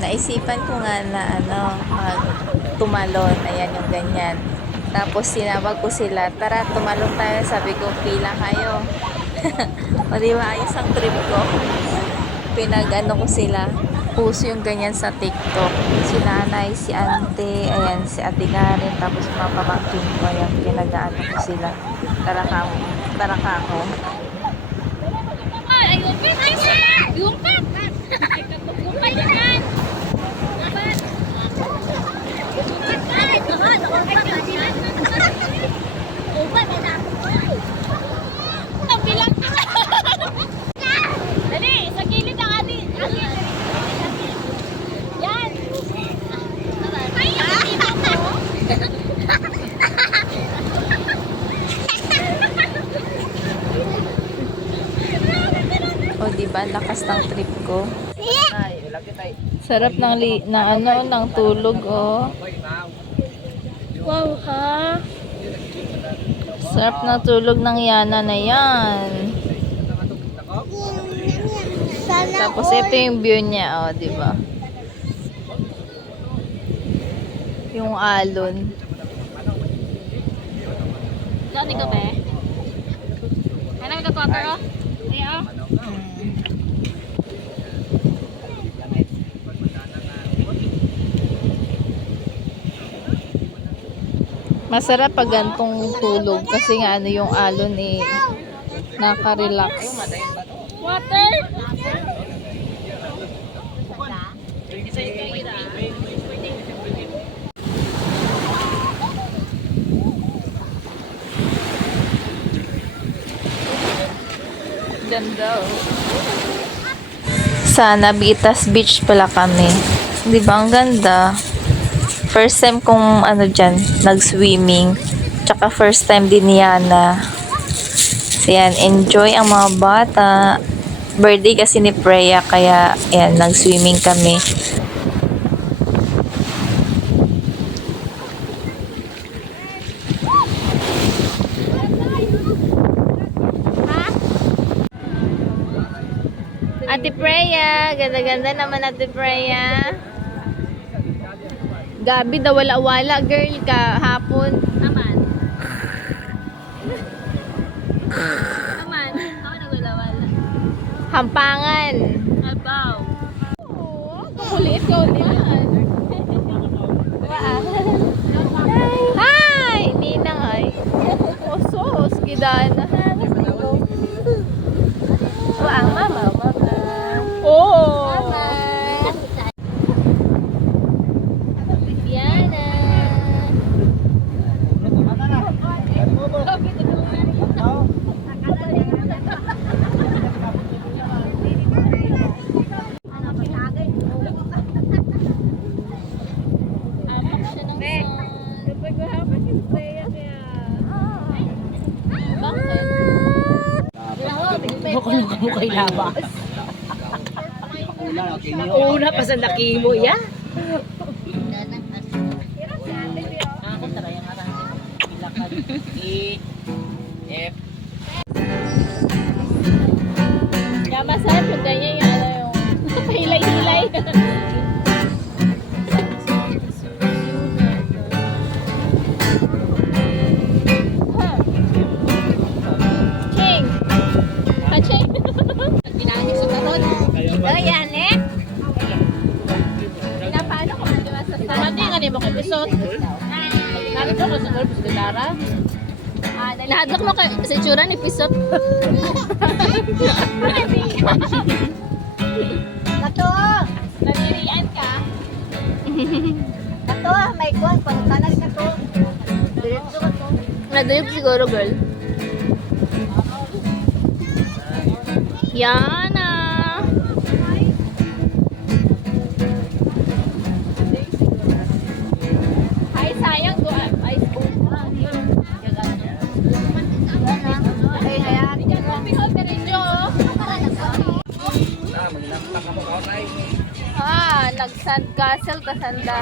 naisipan ko nga na ano, mag tumalon. Ayan yung ganyan. Tapos sinabag ko sila, tara tumalon tayo. Sabi ko, pila kayo. o di ba, ayos ang trip ko. Pinag-ano ko sila. Puso yung ganyan sa TikTok. Si nanay, si ante, ayan, si ate Karen, tapos mga pamangkin ko, ayan, pinag-ano ko sila. Tara ka, tara ka ako. Ay, umpit! Ay, umpit! Umpit yan! Umpit! Umpit! Ay, naman! Umpit yan! Umpit, may nakuha. Ang bilang ka! Dali, sa gilid ang ating... ating- Yan! Ay, ang ibang mo! O, di ba? Lakas ng trip ko. Sarap ng li na ano ng tulog oh. Wow, ha? Sarap ng tulog ng Yana na 'yan. Tapos ito yung view niya oh, di ba? Yung alon. Dani ka ba? Ano ka Potter oh? Iya. Masarap pag gantong tulog kasi nga ano yung alon eh naka-relax. Water! Ganda oh. Sa Nabitas Beach pala kami. Di ba ang ganda? First time kong ano dyan, nag-swimming. Tsaka first time din ni Yana. So yan, enjoy ang mga bata. Birthday kasi ni Freya, kaya yan, nag-swimming kami. Ate Freya, ganda-ganda naman Ate Freya. Gabi daw wala-wala girl ka hapon. Naman. Naman. Ako nagwala-wala. Hampangan. Makulong ka mo kay labas. Una pa sa laki mo, ya. Ako. Ni mo kay Bisot. Narito ko sa Golf Gitara. Ah, dali. Nahadlok mo kay sa itsura ni Pisot. Kato, Nanirian ka? kato, may kuwan, pangkanas ka to. Diretso ka to. Naduyog siguro, girl. Yana! लगसन कासल पसंदा